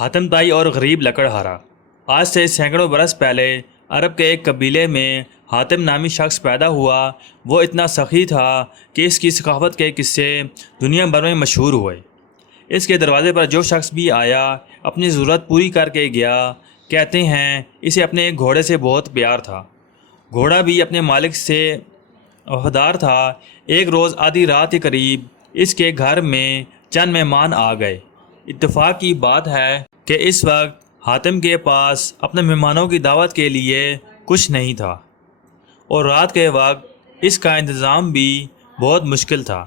حاتم طائی اور غریب لکڑہارا۔ آج سے سینکڑوں برس پہلے عرب کے ایک قبیلے میں حاتم نامی شخص پیدا ہوا۔ وہ اتنا سخی تھا کہ اس کی ثقافت کے قصے دنیا بھر میں مشہور ہوئے۔ اس کے دروازے پر جو شخص بھی آیا اپنی ضرورت پوری کر کے گیا۔ کہتے ہیں اسے اپنے ایک گھوڑے سے بہت پیار تھا۔ گھوڑا بھی اپنے مالک سے وفادار تھا۔ ایک روز آدھی رات کے قریب اس کے گھر میں چند مہمان آ گئے۔ اتفاق کی بات ہے کہ اس وقت حاتم کے پاس اپنے مہمانوں کی دعوت کے لیے کچھ نہیں تھا، اور رات کے وقت اس کا انتظام بھی بہت مشکل تھا۔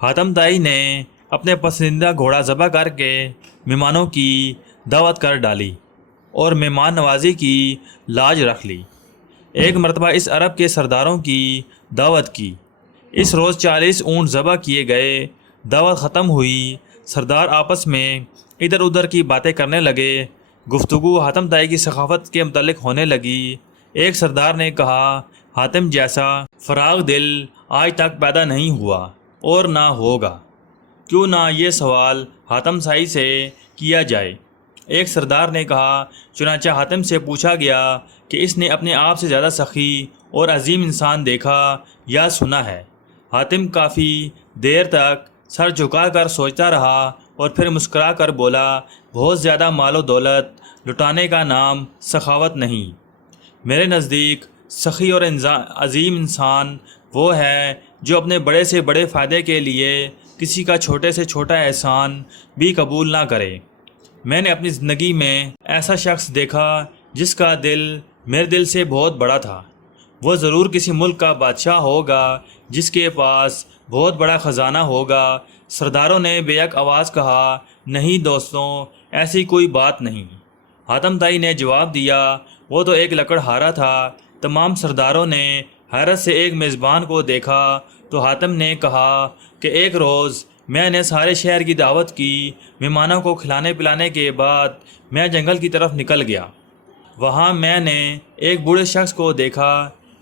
حاتم طائی نے اپنے پسندیدہ گھوڑا ذبح کر کے مہمانوں کی دعوت کر ڈالی اور مہمان نوازی کی لاج رکھ لی۔ ایک مرتبہ اس عرب کے سرداروں کی دعوت کی۔ اس روز 40 اونٹ ذبح کیے گئے۔ دعوت ختم ہوئی۔ سردار آپس میں ادھر ادھر کی باتیں کرنے لگے۔ گفتگو حاتم طائی کی ثقافت کے متعلق ہونے لگی۔ ایک سردار نے کہا، حاتم جیسا فراغ دل آج تک پیدا نہیں ہوا اور نہ ہوگا، کیوں نہ یہ سوال حاتم طائی سے کیا جائے۔ ایک سردار نے کہا، چنانچہ حاتم سے پوچھا گیا کہ اس نے اپنے آپ سے زیادہ سخی اور عظیم انسان دیکھا یا سنا ہے؟ حاتم کافی دیر تک سر جھکا کر سوچتا رہا اور پھر مسکرا کر بولا، بہت زیادہ مال و دولت لٹانے کا نام سخاوت نہیں۔ میرے نزدیک سخی اور عظیم انسان وہ ہے جو اپنے بڑے سے بڑے فائدے کے لیے کسی کا چھوٹے سے چھوٹا احسان بھی قبول نہ کرے۔ میں نے اپنی زندگی میں ایسا شخص دیکھا جس کا دل میرے دل سے بہت بڑا تھا۔ وہ ضرور کسی ملک کا بادشاہ ہوگا جس کے پاس بہت بڑا خزانہ ہوگا۔ سرداروں نے بے یک آواز کہا، نہیں دوستوں، ایسی کوئی بات نہیں۔ حاتم طائی نے جواب دیا، وہ تو ایک لکڑہارا تھا۔ تمام سرداروں نے حیرت سے ایک میزبان کو دیکھا تو حاتم نے کہا کہ ایک روز میں نے سارے شہر کی دعوت کی۔ مہمانوں کو کھلانے پلانے کے بعد میں جنگل کی طرف نکل گیا۔ وہاں میں نے ایک بوڑھے شخص کو دیکھا۔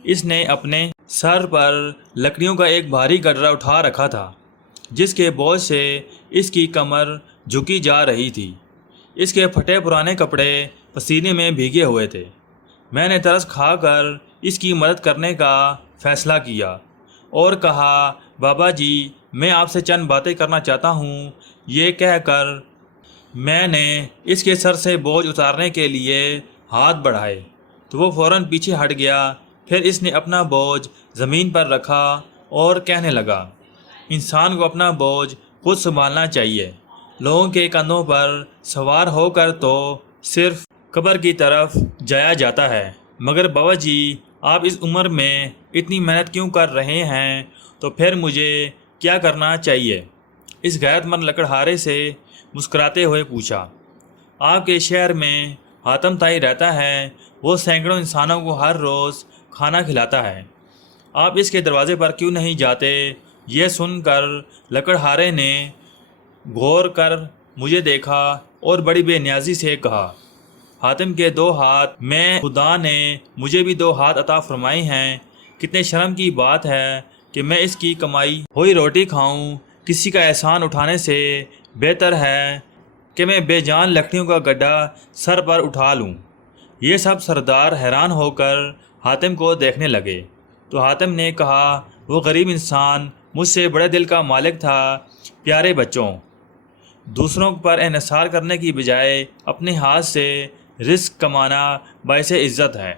اس نے اپنے سر پر لکڑیوں کا ایک بھاری گٹرا اٹھا رکھا تھا جس کے بوجھ سے اس کی کمر جھکی جا رہی تھی۔ اس کے پھٹے پرانے کپڑے پسینے میں بھیگے ہوئے تھے۔ میں نے ترس کھا کر اس کی مدد کرنے کا فیصلہ کیا اور کہا، بابا جی، میں آپ سے چند باتیں کرنا چاہتا ہوں۔ یہ کہہ کر میں نے اس کے سر سے بوجھ اتارنے کے لیے ہاتھ بڑھائے تو وہ فوراً پیچھے ہٹ گیا۔ پھر اس نے اپنا بوجھ زمین پر رکھا اور کہنے لگا، انسان کو اپنا بوجھ خود سنبھالنا چاہیے۔ لوگوں کے کندھوں پر سوار ہو کر تو صرف قبر کی طرف جایا جاتا ہے، مگر بابا جی، آپ اس عمر میں اتنی محنت کیوں کر رہے ہیں؟ تو پھر مجھے کیا کرنا چاہیے؟ اس غیرت مند لکڑہارے سے مسکراتے ہوئے پوچھا۔ آپ کے شہر میں حاتم طائی رہتا ہے۔ وہ سینکڑوں انسانوں کو ہر روز کھانا کھلاتا ہے۔ آپ اس کے دروازے پر کیوں نہیں جاتے؟ یہ سن کر لکڑہارے نے غور کر مجھے دیکھا اور بڑی بے نیازی سے کہا، حاتم کے 2 ہاتھ میں خدا نے مجھے بھی 2 ہاتھ عطا فرمائے ہیں۔ کتنے شرم کی بات ہے کہ میں اس کی کمائی ہوئی روٹی کھاؤں۔ کسی کا احسان اٹھانے سے بہتر ہے کہ میں بے جان لکڑیوں کا گڈھا سر پر اٹھا لوں۔ یہ سب سردار حیران ہو کر حاتم کو دیکھنے لگے تو حاتم نے کہا، وہ غریب انسان مجھ سے بڑے دل کا مالک تھا۔ پیارے بچوں، دوسروں پر انحصار کرنے کی بجائے اپنے ہاتھ سے رزق کمانا باعث عزت ہے۔